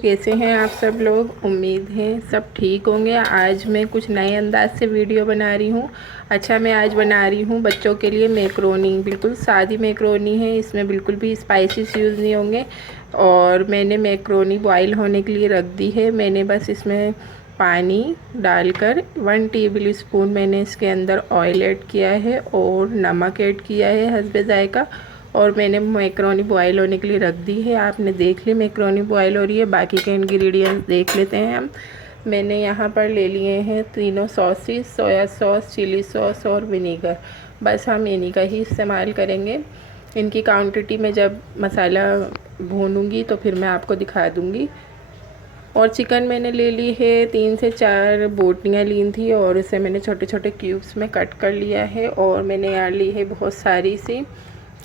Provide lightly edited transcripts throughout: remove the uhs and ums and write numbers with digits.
कैसे हैं आप सब लोग। उम्मीद है सब ठीक होंगे। आज मैं कुछ नए अंदाज से वीडियो बना रही हूँ। अच्छा, मैं आज बना रही हूँ बच्चों के लिए मैक्रोनी। बिल्कुल सादी मैक्रोनी है, इसमें बिल्कुल भी स्पाइसेस यूज़ नहीं होंगे। और मैंने मैक्रोनी बॉईल होने के लिए रख दी है। मैंने बस इसमें पानी डालकर 1 टेबल स्पून मैंने इसके अंदर ऑयल ऐड किया है और नमक ऐड किया है हस्बे जायका। और मैंने मैक्रोनी बॉयल होने के लिए रख दी है। आपने देख ली मैक्रोनी बॉयल हो रही है। बाकी के इंग्रेडिएंट्स देख लेते हैं हम। मैंने यहाँ पर ले लिए हैं तीनों sauces, soya sauce, chilli sauce और विनीगर। बस हम इन्हीं का ही इस्तेमाल करेंगे। इनकी क्वांटिटी में जब मसाला भूनूंगी तो फिर मैं आपको दिखा दूँगी। और चिकन मैंने ले ली है 3 से 4 बोटियाँ ली थी और इसे मैंने छोटे छोटे क्यूब्स में कट कर लिया है। और मैंने यहाँ ली है बहुत सारी सी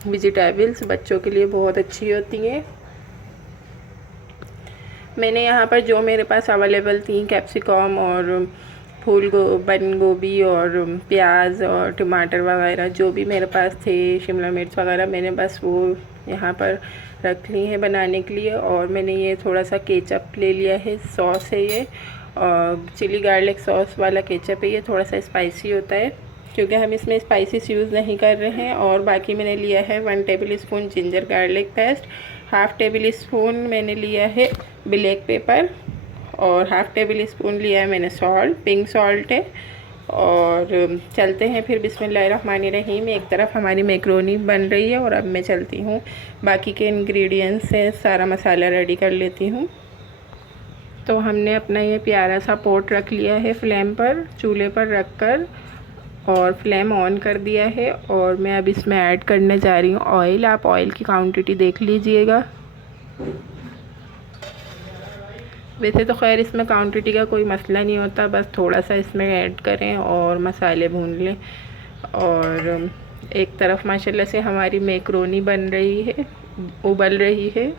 वेजिटेबल्स, बच्चों के लिए बहुत अच्छी होती हैं। मैंने यहाँ पर जो मेरे पास अवेलेबल थी, कैप्सिकम और बंद गोभी और प्याज और टमाटर वगैरह जो भी मेरे पास थे, शिमला मिर्च वगैरह, मैंने बस वो यहाँ पर रख ली है बनाने के लिए। और मैंने ये थोड़ा सा केचप ले लिया है, सॉस है ये, और चिली गार्लिक सॉस वाला केचप है। ये थोड़ा सा स्पाइसी होता है क्योंकि हम इसमें स्पाइसेस यूज़ नहीं कर रहे हैं। और बाकी मैंने लिया है 1 table spoon ginger garlic paste, half table spoon मैंने लिया है ब्लैक पेपर, और हाफ़ टेबल स्पून लिया है मैंने सॉल्ट, पिंक सॉल्ट है। और चलते हैं फिर बिस्मिल्लाहिर्रहमानिर्रहीम। एक तरफ हमारी मैक्रोनी बन रही है और अब मैं चलती हूँ बाकी के इंग्रेडिएंट्स से सारा मसाला रेडी कर लेती हूँ। तो हमने अपना ये प्यारा सा पॉट रख लिया है फ्लेम पर, चूल्हे पर रख कर, और फ्लेम ऑन कर दिया है। और मैं अब इसमें ऐड करने जा रही हूँ ऑयल। आप ऑयल की क्वांटिटी देख लीजिएगा। वैसे तो खैर इसमें क्वांटिटी का कोई मसला नहीं होता, बस थोड़ा सा इसमें ऐड करें और मसाले भून लें। और एक तरफ माशाल्लाह से हमारी मैक्रोनी बन रही है, उबल रही है।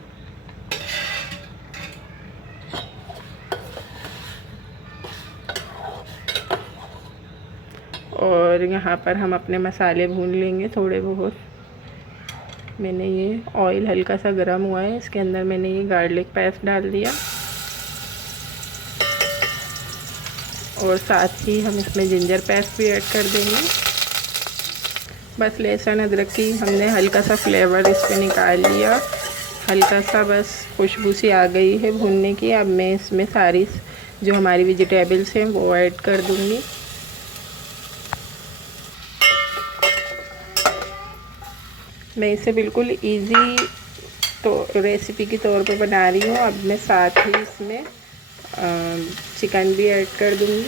और यहाँ पर हम अपने मसाले भून लेंगे थोड़े बहुत। मैंने ये ऑयल हल्का सा गर्म हुआ है, इसके अंदर मैंने ये गार्लिक पेस्ट डाल दिया और साथ ही हम इसमें जिंजर पेस्ट भी ऐड कर देंगे। बस लहसुन अदरक की हमने हल्का सा फ्लेवर इस पर निकाल लिया, हल्का सा बस खुशबू सी आ गई है भूनने की। अब मैं इसमें सारी जो हमारी वेजिटेबल्स हैं वो ऐड कर दूँगी। मैं इसे बिल्कुल इजी तो रेसिपी के तौर पे बना रही हूँ। अब मैं साथ ही इसमें चिकन भी ऐड कर दूँगी।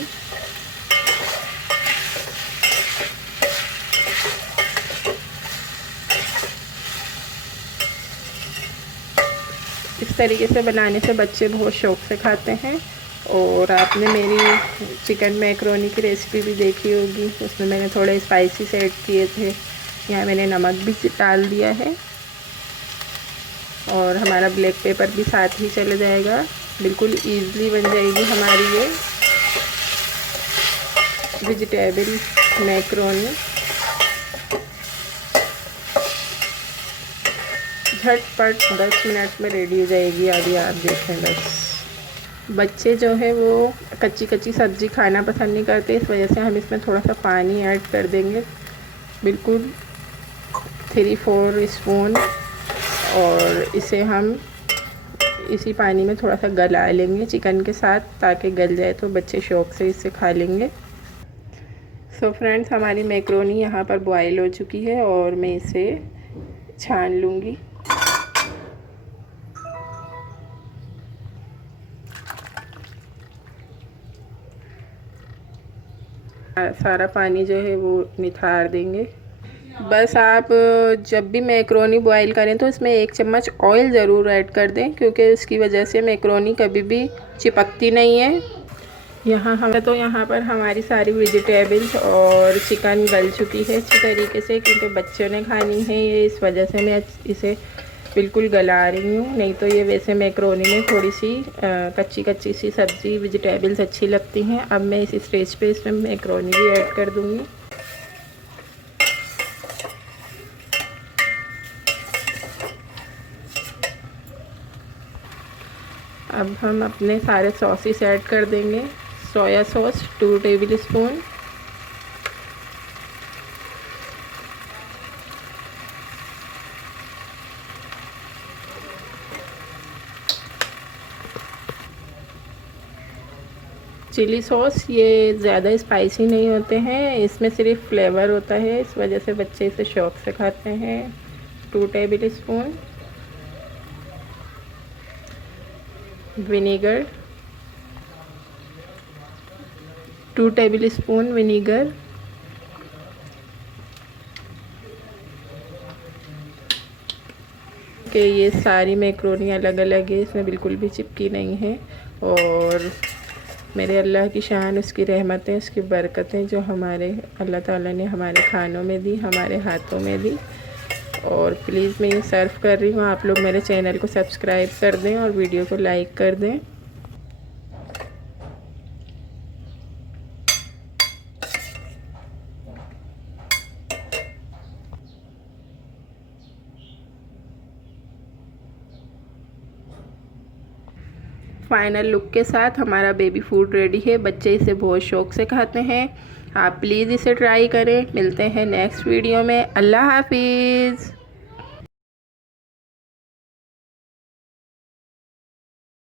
इस तरीके से बनाने से बच्चे बहुत शौक़ से खाते हैं। और आपने मेरी चिकन मैक्रोनी की रेसिपी भी देखी होगी, उसमें मैंने थोड़े स्पाइसेस ऐड किए थे। यहाँ मैंने नमक भी डाल दिया है और हमारा ब्लैक पेपर भी साथ ही चले जाएगा। बिल्कुल ईज़िली बन जाएगी हमारी ये वेजिटेबल मैक्रोनी। झटपट 10 मिनट में रेडी हो जाएगी। अभी आप देखें, बस बच्चे जो है वो कच्ची कच्ची सब्ज़ी खाना पसंद नहीं करते, इस वजह से हम इसमें थोड़ा सा पानी ऐड कर देंगे, बिल्कुल 3-4 स्पून। और इसे हम इसी पानी में थोड़ा सा गला लेंगे चिकन के साथ, ताकि गल जाए तो बच्चे शौक़ से इसे खा लेंगे। सो फ्रेंड्स, हमारी मैक्रोनी यहाँ पर बॉयल हो चुकी है और मैं इसे छान लूँगी। सारा पानी जो है वो निथार देंगे। बस आप जब भी मैक्रोनी बॉईल करें तो इसमें 1 चम्मच ऑयल ज़रूर ऐड कर दें, क्योंकि इसकी वजह से मैक्रोनी कभी भी चिपकती नहीं है। यहाँ पर हमारी सारी वेजिटेबल्स और चिकन गल चुकी है अच्छी तरीके से, क्योंकि बच्चों ने खानी है ये, इस वजह से मैं इसे बिल्कुल गला रही हूँ। नहीं तो ये वैसे मैक्रोनी में थोड़ी सी कच्ची कच्ची सी सब्ज़ी वेजिटेबल्स अच्छी लगती हैं। अब मैं इस स्टेज पे इसमें मैक्रोनी भी ऐड कर दूँगी। अब हम अपने सारे सॉसेस ऐड कर देंगे। Soya sauce 2 tablespoon, chilli sauce, ये ज़्यादा स्पाइसी नहीं होते हैं, इसमें सिर्फ फ्लेवर होता है, इस वजह से बच्चे इसे शौक़ से खाते हैं। 2 table spoon vinegar, 2 table spoon vinegar, कि ये सारी मैक्रोनी अलग अलग है, इसमें बिल्कुल भी चिपकी नहीं है। और मेरे अल्लाह की शान, उसकी रहमतें, उसकी बरकतें जो हमारे अल्लाह ताला ने हमारे खानों में दी, हमारे हाथों में दी। और प्लीज़ मैं ये सर्व कर रही हूँ, आप लोग मेरे चैनल को सब्सक्राइब कर दें और वीडियो को लाइक कर दें। फाइनल लुक के साथ हमारा बेबी फूड रेडी है। बच्चे इसे बहुत शौक़ से खाते हैं। आप प्लीज़ इसे ट्राई करें। मिलते हैं नेक्स्ट वीडियो में। अल्लाह हाफिज़।